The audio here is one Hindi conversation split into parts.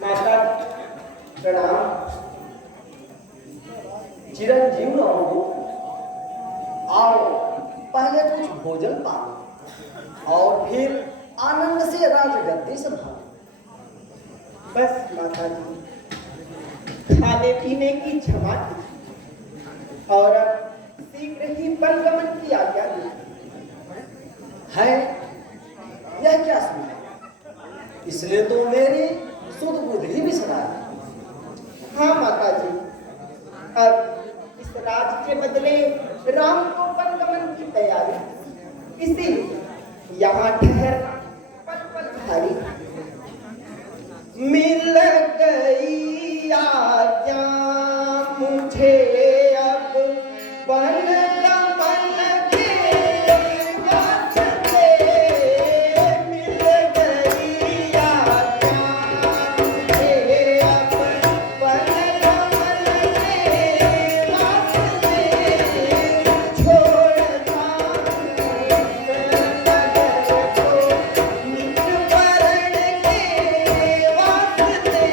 माता प्रणाम। चिरंजीव रहो। आओ पहले कुछ भोजन पाओ और फिर आनंद से राजगद्दी संभालो। बस माता जी, खाने पीने की क्षमा कीजिए और अब शीघ्र ही परिगमन की आज्ञा दीजिए। है यह क्या सुना? इसलिए तो मेरी सुध बुद्धि भी सदा है। हाँ माता जी, अब इस राज के बदले राम को परिगमन की तैयारी, इसीलिए यहाँ ठहर पल पल भारी। मिल गई आज्ञा मुझे अब परिगमन के वास्ते। मिल गई आज्ञा मुझे अब परिगमन के वास्ते। छोड़ता हूँ नगर को निज वरण के वास्ते।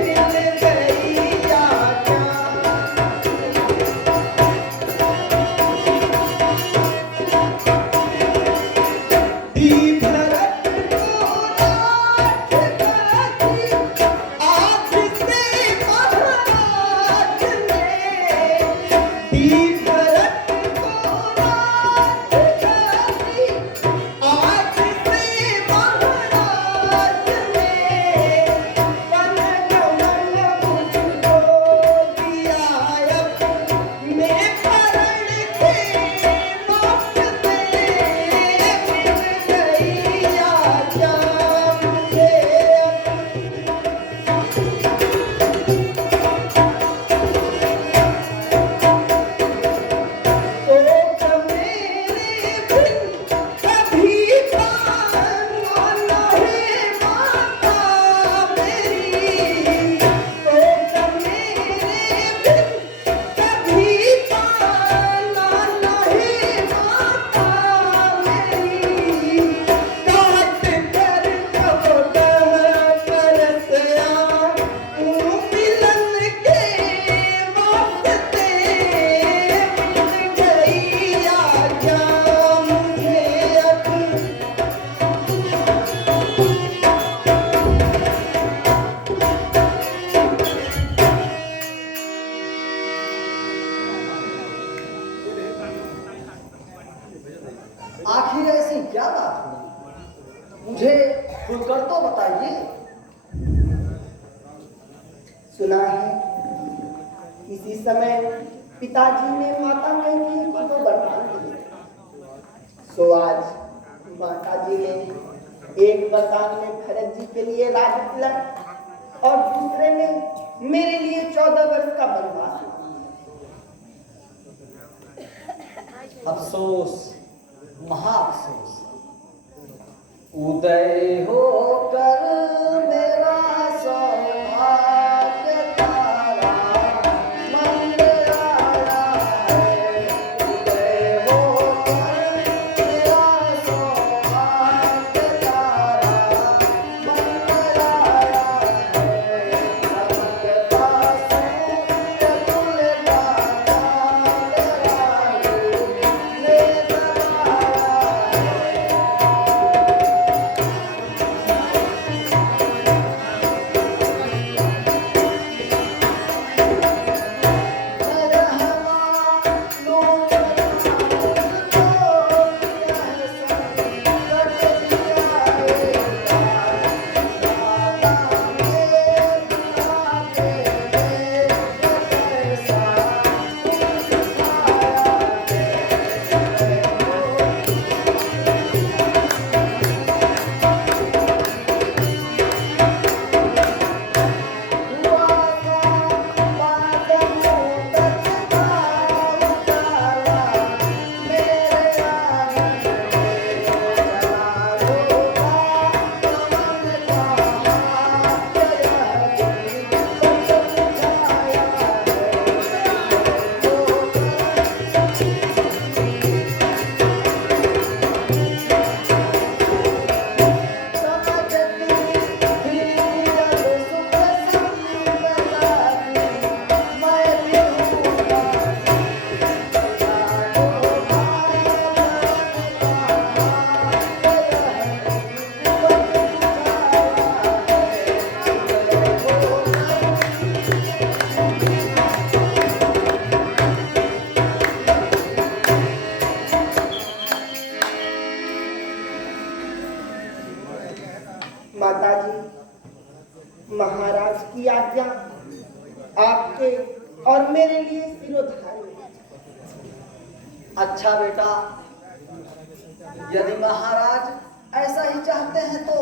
मिल गई आज्ञा। दी भरत को राज गद्दी, आँख से महाराज ने। दी भरत को राज गद्दी, आँख से महाराज ने। परिगमन मुझको दिया अपने परण के वास्ते। मिल गई आज्ञा मुझे तो मेरे बिन कभी पाना नहीं माता मेरी। तो मेरे बिन कभी पाना नहीं माता मेरी। काट कर कब करत आऊं मिलन के वास्ते। मिल गई आज्ञा मुझे अब। आखिर ऐसी क्या बात हुई? मुझे खुलकर तो बताइए। सुना है इसी समय पिताजी ने माता कैकेयी को तो वरदान दिए। सो आज माता जी ने एक वरदान में भरत जी के लिए राज तिलक और दूसरे में मेरे लिए 14 वर्ष का वनवास। अफसोस, महाअफसोस। उदय होकर मेरा सौभाग्य तारा मंडराया है। उदय होकर मेरा सौभाग्य तारा मंडराया है। चमकता सूर्य तुलना चांद राजू ने जगाया है। माताजी, महाराज की आज्ञा आपके और मेरे लिए सिरोधार्य। अच्छा बेटा, यदि महाराज ऐसा ही चाहते हैं तो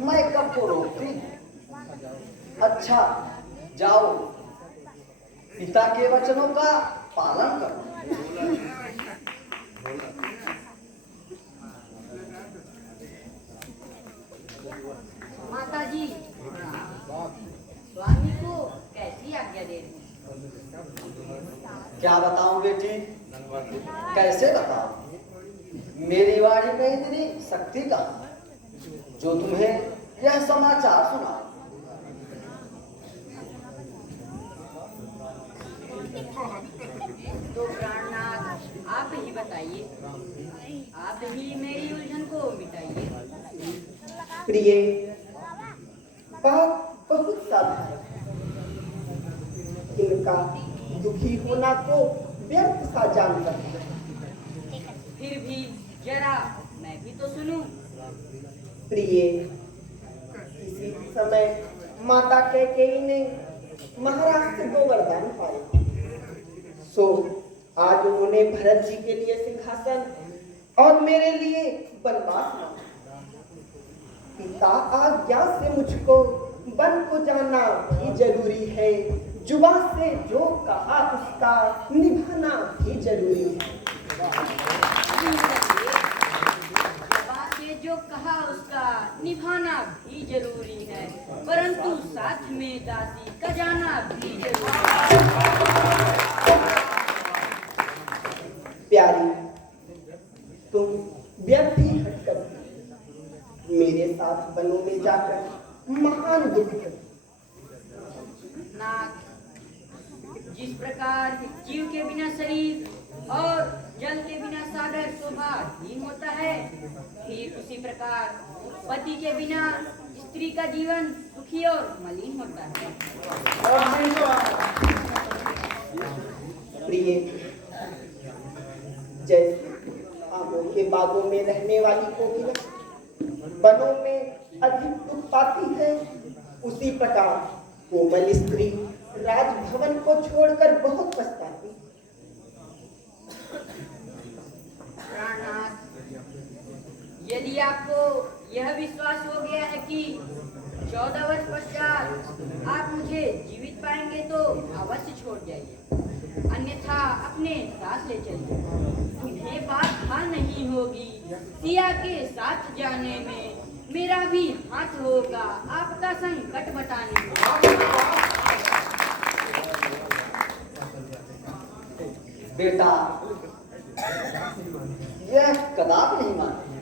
मैं कब को रोकती हूं। अच्छा जाओ, पिता के वचनों का पालन करो। माताजी, स्वामी को कैसी आज्ञा दे रही? क्या बताऊं बेटी, कैसे बताऊं? मेरी वाणी में इतनी शक्ति कहाँ जो तुम्हें यह समाचार सुना। तो प्राणनाथ, आप ही बताइए, आप ही मेरी उलझन को मिटाइए। प्रिय, बात बहुत साधारण, इनका दुखी होना तो व्यर्थ सा जान सकता है। फिर भी जरा मैं भी तो सुनूं। प्रिय, इसी समय माता कैकेयी ने महाराज से 2 वरदान पाए। सो आज उन्होंने भरत जी के लिए सिंहासन और मेरे लिए वनवास मांगा। पिता आज्ञा से मुझको वन को जाना भी जरूरी है, जुबा से जो कहा उसका निभाना भी जरूरी है। जुबा से जो कहा उसका निभाना भी जरूरी है, परंतु साथ में दासी का जाना भी जरूरी है। प्यारी, तुम व्यर्थ ही हटकर मेरे साथ वनों में जाकर महान दुख है। नाथ, जिस प्रकार जीव के बिना शरीर और जल के बिना सागर शोभाहीन होता है, ठीक उसी प्रकार पति के बिना स्त्री का जीवन सुखी और मलिन होता है। प्रिय, जैसे आमों के बागों में रहने वाली कोकिला वनों में अधिक दुख पाती है, उसी प्रकार कोमल स्त्री राजभवन को छोड़कर बहुत पछताती। प्राणनाथ, यदि आपको यह विश्वास हो गया है कि 14 वर्ष पश्चात आप मुझे जीवित पाएंगे तो अवश्य छोड़ जाइए, अन्यथा अपने साथ ले चलिए। तुम्हें बात नहीं होगी, सिया के साथ जाने में मेरा भी हाथ होगा आपका संकट बताने में। बेटा, यह कदापि नहीं मानती।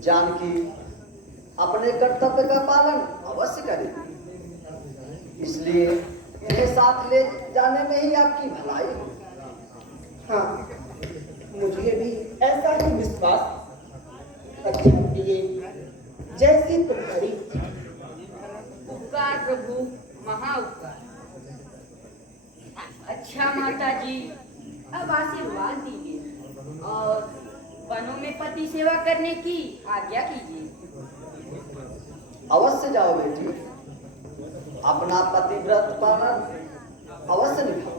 जानकी अपने कर्तव्य का पालन अवश्य करेगी, इसलिए इन्हें साथ ले जाने में ही आपकी भलाई हो। हाँ, मुझे भी ऐसा ही विश्वास। अच्छा प्रिय, जैसी तुम्हारी उपकार प्रभु, महा उपकार। अच्छा माता जी, अब आशीर्वाद दीजिए और वनों में पति सेवा करने की आज्ञा कीजिए। अवश्य जाओ बेटी, अपना पतिव्रत पालन अवश्य निभाओ।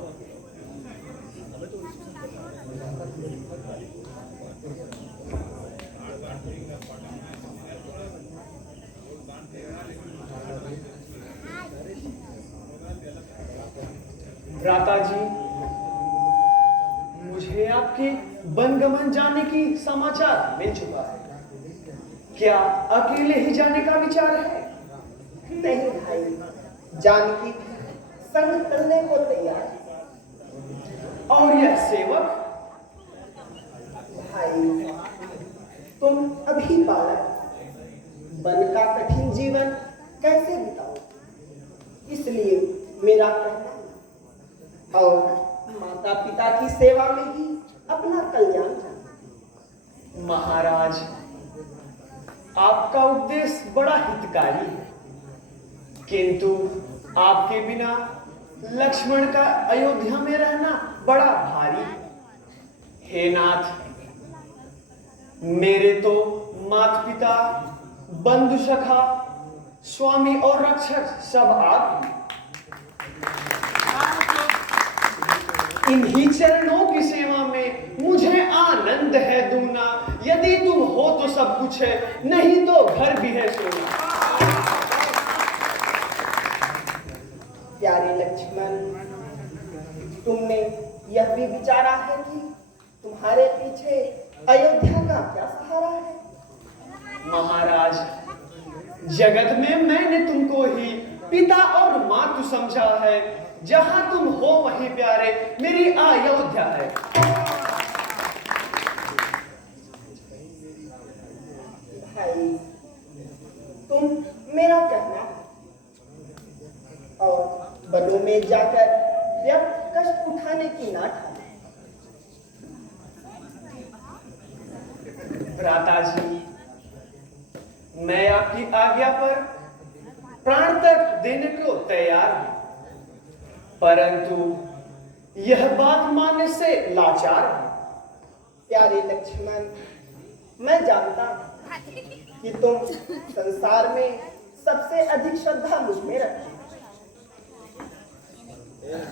भ्राता जी, मुझे आपके वनगमन जाने की समाचार मिल चुका है। क्या अकेले ही जाने का विचार है? नहीं भाई, जानकी संग चलने को तैयार है। और यह सेवक? भाई, तुम अभी बालक, वन का कठिन जीवन कैसे बिताओ, इसलिए मेरा कहना और माता पिता की सेवा में ही अपना कल्याण चाहता। महाराज, आपका उपदेश बड़ा हितकारी है, किंतु आपके बिना लक्ष्मण का अयोध्या में रहना बड़ा भारी है। हे नाथ, मेरे तो माता पिता बंधु सखा, स्वामी और रक्षक सब आप ही। इन्हीं चरणों की सेवा में मुझे आनंद है दूना। यदि तुम हो तो सब कुछ है, नहीं तो घर भी है सोना। प्यारे लक्ष्मण, तुमने यह भी विचारा है कि तुम्हारे पीछे अयोध्या का क्या सहारा है? महाराज, जगत में मैंने तुमको ही पिता और मातु समझा है। जहां तुम हो वहीं प्यारे मेरी अयोध्या है। भाई, तुम मेरा कहना और वनों में जाकर व्यर्थ कष्ट उठाने की ना ठाने। भ्राता जी, मैं आपकी आज्ञा पर प्राण तक देने को तैयार हूं, परंतु यह बात मानने से लाचार हूं। प्यारे लक्ष्मण, मैं जानता हूं कि तुम संसार में सबसे अधिक श्रद्धा मुझ में रखते हो,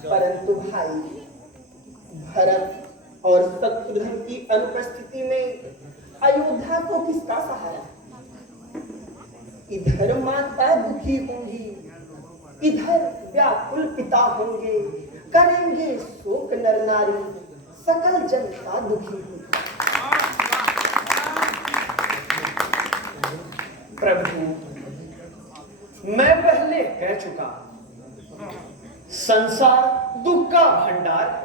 परंतु भाई, भरत और शत्रुघ्न की अनुपस्थिति में अयोध्या को किसका सहारा? इधर माता दुखी होंगी, इधर व्याकुल पिता होंगे, करेंगे शोक नर नारी, सकल जनता दुखी होगी। प्रभु, मैं पहले कह चुका, संसार दुख का भंडार है।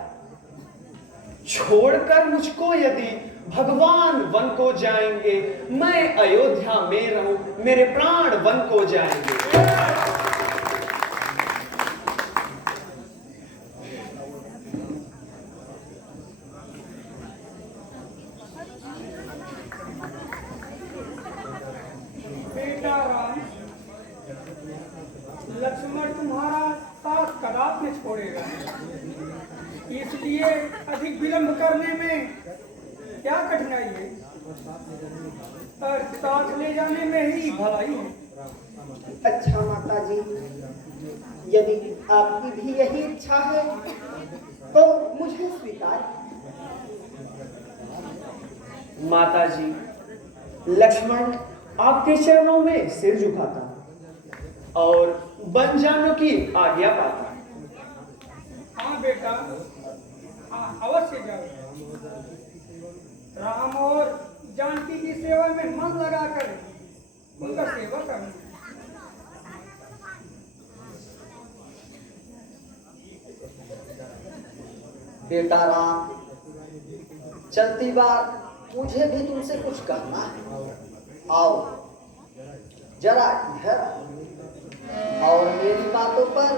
छोड़कर मुझको यदि भगवान वन को जाएंगे, मैं अयोध्या में रहूं, मेरे प्राण वन को जाएंगे। बेटा राम, लक्ष्मण तुम्हारा साथ कदाप न छोड़ेगा, इसलिए अधिक विलंब करने में क्या कठिनाई है? और साथ ले जाने में ही भलाई है। अच्छा माता जी, यदि आपकी भी यही इच्छा है तो मुझे स्वीकार। माता जी, लक्ष्मण आपके चरणों में सिर झुकाता और बन जानो की आज्ञा पाता। हाँ बेटा, अवश्य जाओ। राम और जानकी की सेवा में मन लगाकर उनका सेवा करना। बेटा राम, चलती बार मुझे भी तुमसे कुछ कहना है। आओ जरा इधर और मेरी बातों पर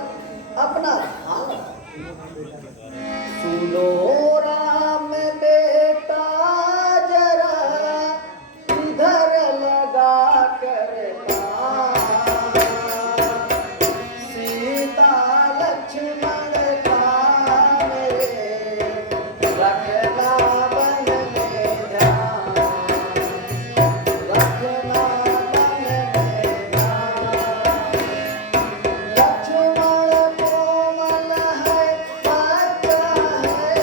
अपना ध्यान रखो। सुनो राम बेटा, जरा इधर लगा कर कान। सीता लक्ष्मण का मेरे रखना बन में ध्यान, रखना बन में ध्यान। लक्ष्मण कोमल है, बच्चा है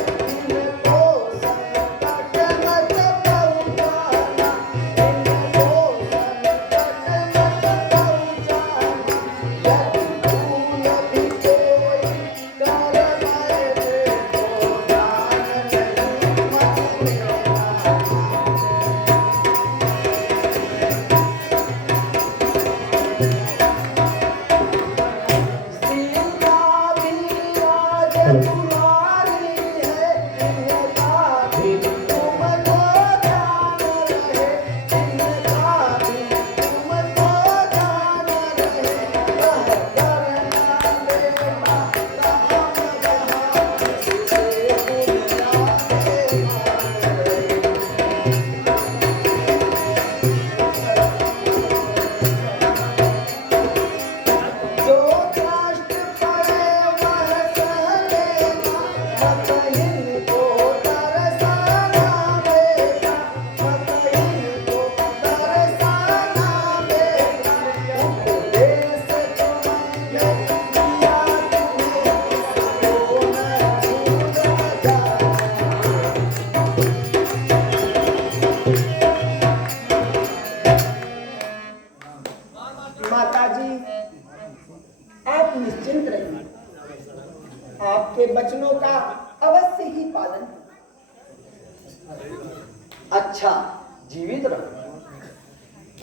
वचनों का अवश्य ही पालन। अच्छा, जीवित रहो,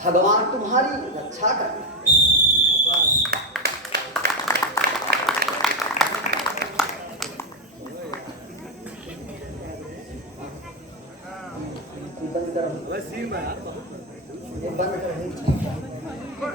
भगवान तुम्हारी रक्षा करे। बंद करो, ये बंद करो।